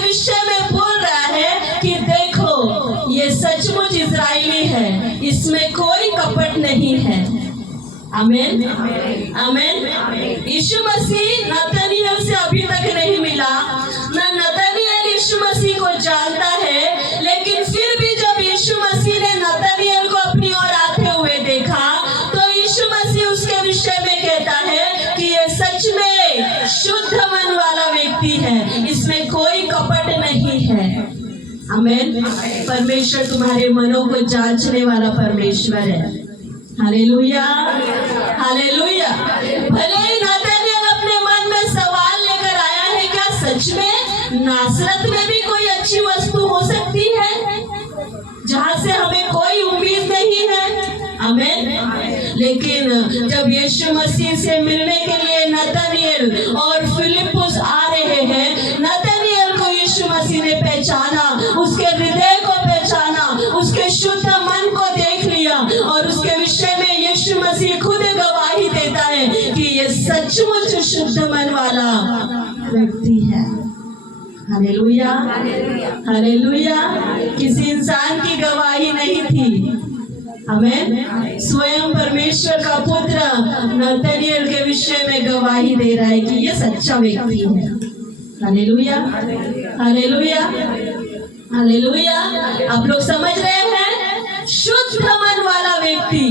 उसके विषय में बोल रहा है कि देखो ये सचमुच इजरायली है, इसमें कोई कपट नहीं है। आमीन आमीन। यीशु मसीह नतनिएल से अभी तक नहीं मिला, न नतनिएल यीशु मसीह को जानता है, लेकिन फिर भी जब यीशु मसीह ने नतनिएल को अपनी ओर आते हुए देखा तो यीशु मसीह उसके विषय में कहता है कि ये सच में शुद्ध मन वाला व्यक्ति है, इसमें कोई कपट नहीं है। आमीन। परमेश्वर तुम्हारे मनों को जांचने वाला परमेश्वर है। Hallelujah hallelujah. भले ही नतनिएल अपने मन में सवाल लेकर आया है, क्या सच में नासरत में भी कोई अच्छी वस्तु हो सकती है जहां से हमें कोई उम्मीद नहीं है। आमीन। लेकिन जब यीशु मसीह से मिलने के लिए नतनिएल और फिलिप्पुस आ रहे हैं, नतनिएल को यीशु मसीह ने पहचाना, उसके हृदय को पहचाना, उसके शुद्ध मन को देख लिया और उसके विषय में यीशु मसीह खुद गवाही देता है कि ये सचमुच शुद्ध मन वाला व्यक्ति है। Hallelujah hallelujah. किसी इंसान की गवाही नहीं थी। आमीन। स्वयं परमेश्वर का पुत्र नतनिएल के विषय में गवाही दे रहा है कि ये सच्चा व्यक्ति है। Hallelujah hallelujah hallelujah. आप लोग समझ रहे हैं? शुद्ध मन वाला व्यक्ति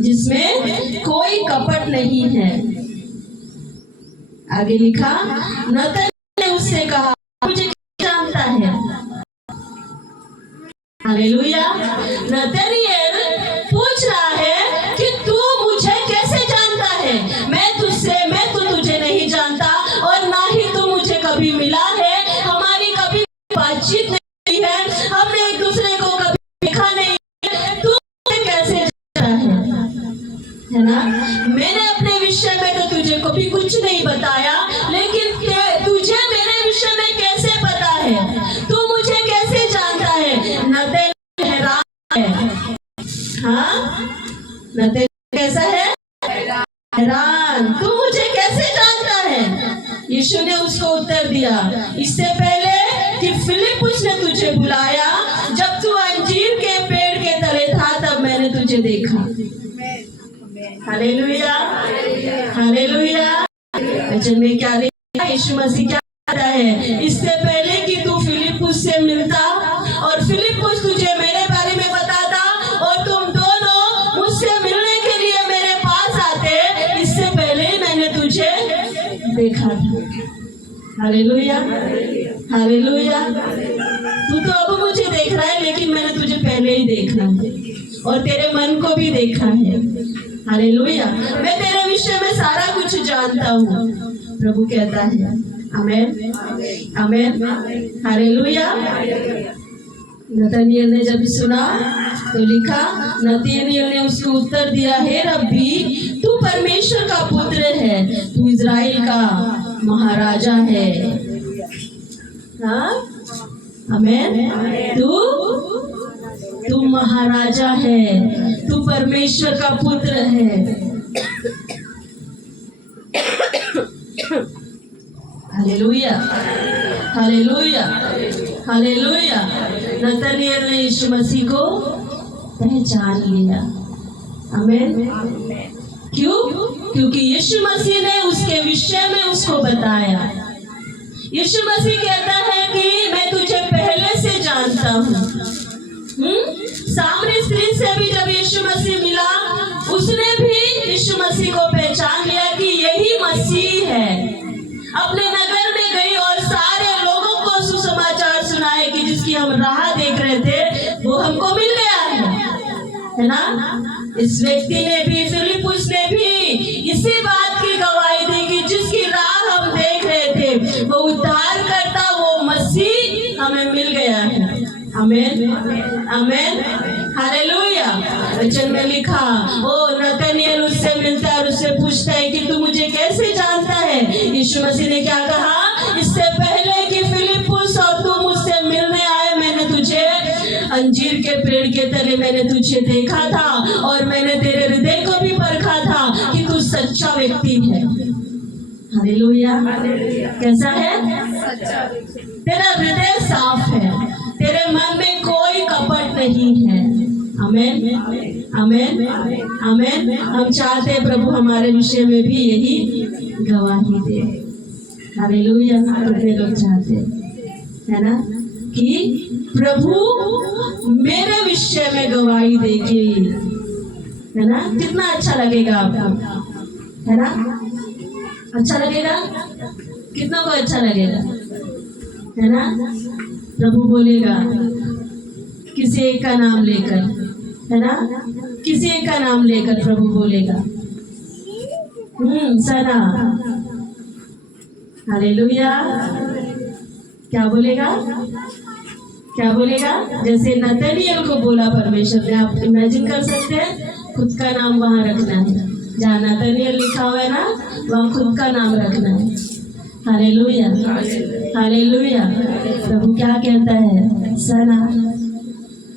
जिसमें कोई कपट नहीं है। आगे लिखा, नतनिएल ने उससे कहा मुझे क्या जानता है। हालेलुया। नतनिएल पूछ रहा है कि तू मुझे कैसे जानता है? मैं तो तुझे नहीं जानता और ना ही तू मुझे कभी मिला है, हमारी कभी बातचीत नहीं है, हमने एक दूसरे को कभी देखा नहीं है, तू मुझे कैसे जानता है ना? मैंने अपने विषय में तो तुझे कभी कुछ नहीं बताया, लेकिन तुझे मेरे विषय में कैसे पता है? तू मुझे कैसे जानता है? नतनिएल हैरान है। हाँ, नतनिएल कैसा है? हैरान। तू मुझे कैसे जानता है? यीशु ने उसको उत्तर दिया, इससे पहले कि फिलिप्पुस ने तुझे बुलाया, जब तू अंजीर के पेड़ के तले था तब मैंने तुझे देखा। Hallelujah hallelujah. वचन में क्या लिखा? यीशु मसीह क्या कहता है? इससे पहले कि तू फिलिप्पुस से मिलता और फिलिप्पुस तुझे मेरे बारे में बताता और तुम दोनों मुझसे मिलने के लिए मेरे पास आते, इससे पहले ही मैंने तुझे देखा था। Hallelujah hallelujah. तू तो अब मुझे देख रहा है, लेकिन मैंने तुझे पहले ही देखा है और तेरे मन को भी देखा है। हालेलुया। मैं तेरे विषय में सारा कुछ जानता हूँ, प्रभु कहता है। आमीन आमीन। हालेलुया। नतनिएल ने जब सुना तो लिखा, नतनिएल ने उसको उत्तर दिया, हे रब्बी, तू परमेश्वर का पुत्र है, तू इजराइल का महाराजा है। हाँ आमीन। तू महाराजा है, तू परमेश्वर का पुत्र है। Hallelujah hallelujah hallelujah. नतनिएल ने यीशु मसीह को पहचान लिया। आमीन। क्यों? क्योंकि यीशु मसीह ने उसके विषय में उसको बताया। यीशु मसीह कहता है कि मैं तुझे पहले से जानता हूँ। सामरी स्त्री से भी जब यीशु मसीह मिला, उसने भी यीशु मसीह को पहचान लिया कि यही मसीह है। अपने नगर में गई और सारे लोगों को सुसमाचार सुनाए कि जिसकी हम राह देख रहे थे वो हमको मिल गया है ना? इस व्यक्ति ने भी, फिलिप्पुस ने भी इसी बात की गवाही दी कि जिसकी राह हम देख रहे थे वो उद्धार करता, वो मसीह हमें मिल गया है। आमीन आमीन। हालेलुया। वचन में लिखा, ओ नतनिएल उससे मिलता है और उससे पूछता है कि तू मुझे कैसे जानता है? यीशु मसीह ने क्या कहा? इससे पहले कि फिलिप्पुस और तू मुझसे मिलने आए, मैंने तुझे अंजीर के पेड़ के तले मैंने तुझे देखा था और मैंने तेरे हृदय को भी परखा था कि तू सच्चा व्यक्ति है। हालेलुया। कैसा है? तेरा हृदय साफ है, तेरे मन में कोई कपट नहीं है। आमेन, आमेन, आमेन। हम चाहते हैं प्रभु हमारे विषय में भी यही गवाही दे। हालेलुया। कितने लोग चाहते है ना कि प्रभु मेरे विषय में गवाही देगी, है ना? कितना अच्छा लगेगा आपको, है ना? अच्छा लगेगा, कितना को अच्छा लगेगा, है ना? प्रभु बोलेगा किसी एक का नाम लेकर, है ना? किसी एक का नाम लेकर प्रभु बोलेगा सना। हालेलुया। क्या बोलेगा, क्या बोलेगा? जैसे नतनिएल को बोला परमेश्वर ने। आप इमेजिन कर सकते हैं, खुद का नाम वहां रखना है, जहाँ नतनिएल लिखा हुआ है ना वहाँ खुद का नाम रखना है। Hallelujah, hallelujah. प्रभु क्या कहता है? सना,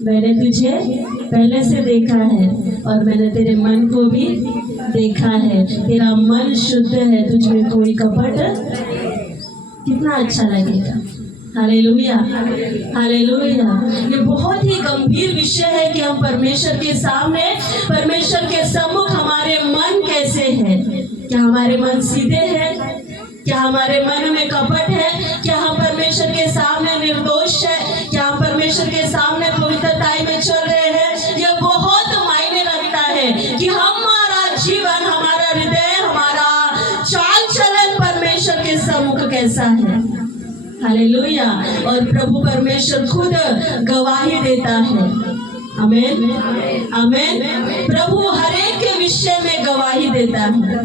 मैंने तुझे पहले से देखा है और मैंने तेरे मन को भी देखा है, तेरा मन शुद्ध है, तुझ में कोई कपट। कितना अच्छा लगेगा। Hallelujah, hallelujah. ये बहुत ही गंभीर विषय है कि हम परमेश्वर के सामने, परमेश्वर के सम्मुख हमारे मन कैसे है। क्या हमारे मन सीधे हैं? क्या हमारे मन में कपट है? क्या हम परमेश्वर के सामने निर्दोष है? क्या हम परमेश्वर के सामने पवित्रताई में चल रहे हैं? यह बहुत मायने रखता है कि हमारा जीवन, हमारा हृदय, हमारा चाल चलन परमेश्वर के सम्मुख कैसा है। हालेलुया। और प्रभु परमेश्वर खुद गवाही देता है। आमेन, आमेन। प्रभु हर एक के विषय में गवाही देता है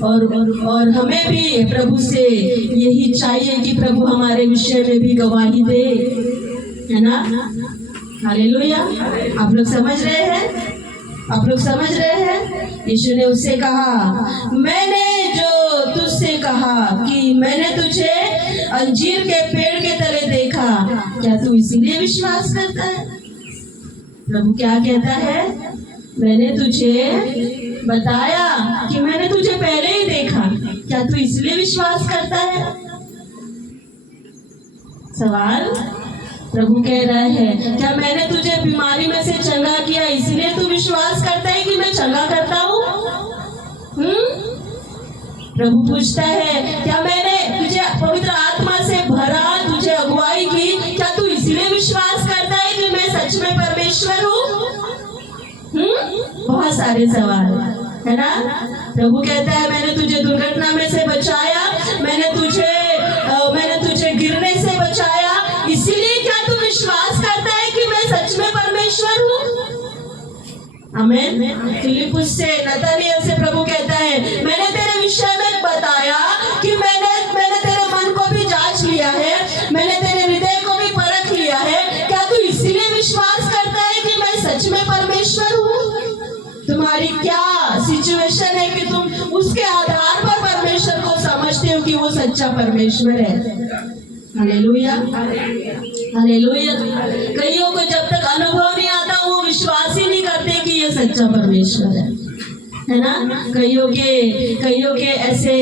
और हमें भी प्रभु से यही चाहिए कि प्रभु हमारे विषय में भी गवाही दे, है ना? हालेलुया। आप लोग समझ रहे हैं? आप लोग समझ रहे हैं? यीशु ने उससे कहा, मैंने जो तुझसे कहा कि मैंने तुझे अंजीर के पेड़ के तले देखा, क्या तू इसीलिए विश्वास करता है? प्रभु क्या कहता है? मैंने तुझे बताया कि मैंने तुझे पहले ही देखा, क्या तू इसलिए विश्वास करता है? सवाल प्रभु कह रहे हैं, क्या मैंने तुझे बीमारी में से चंगा किया इसलिए तू विश्वास करता है कि मैं चंगा करता हूँ? प्रभु पूछता है, क्या मैंने तुझे पवित्र आत्मा से भरा, तुझे अगुवाई की, क्या तू इसलिए विश्वास करता है कि मैं सच में परमेश्वर हूँ? बहुत सारे सवाल, है ना? प्रभु कहता है, मैंने तुझे दुर्घटना में से बचाया, मैंने तुझे गिरने से बचाया, इसीलिए क्या तू विश्वास करता है कि मैं सच में परमेश्वर हूँ? आमेन। फिलिप्पुस से, नतनिएल से प्रभु कहता है, मैंने तेरे विषय में बताया कि मैंने तेरे मन को भी जांच लिया है, मैंने तेरे हृदय को भी परख लिया है, क्या तू इसीलिए विश्वास करता है कि मैं सच में परमेश्वर हूँ? तुम्हारी क्या सिचुएशन है कि तुम उसके आधार पर परमेश्वर को समझते हो कि वो सच्चा परमेश्वर है? Hallelujah, hallelujah. कईयों को जब तक अनुभव नहीं आता वो विश्वास ही नहीं करते कि ये सच्चा परमेश्वर है ना? कईयों के ऐसे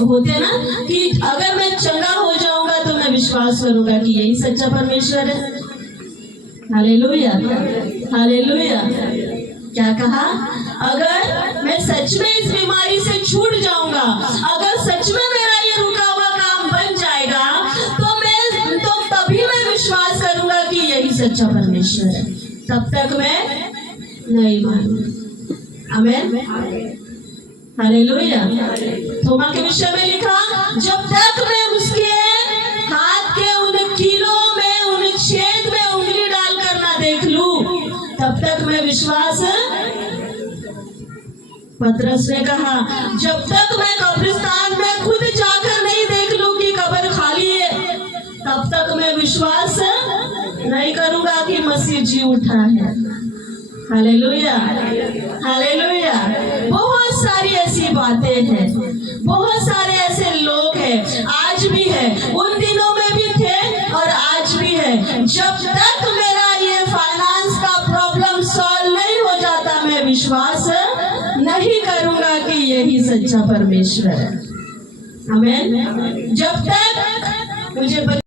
होते ना कि अगर मैं चंगा हो जाऊंगा तो मैं विश्वास करूंगा कि यही सच्चा परमेश्वर है। Hallelujah, hallelujah. क्या कहा? अगर मैं सच में इस बीमारी से छूट जाऊंगा, अगर सच में मेरा ये रुका हुआ काम बन जाएगा, तो तभी मैं विश्वास करूंगा कि यही सच्चा परमेश्वर है। तब तक मैं नहीं मानूंगा। आमेन, हालेलुया। थोमा के विषय में लिखा, जब तक मैं उसके हाथ के उन कीलों में, उन छेद में उंगली डालकर ना देख लूं, तब तक मैं विश्वास। पतरस ने कहा, जब तक मैं कब्रिस्तान में खुद जाकर नहीं देख लूं कि कब्र खाली है, तब तक मैं विश्वास नहीं करूंगा कि मसीह जी उठा है। Hallelujah, hallelujah. बहुत सारी ऐसी बातें हैं, बहुत सारे ऐसे लोग हैं, आज भी है, उन दिनों में भी थे और आज भी है। जब तक मेरा ये फाइनेंस का प्रॉब्लम सॉल्व नहीं हो जाता, मैं विश्वास नहीं करूंगा कि यही सच्चा परमेश्वर है। आमेन। जब तक मुझे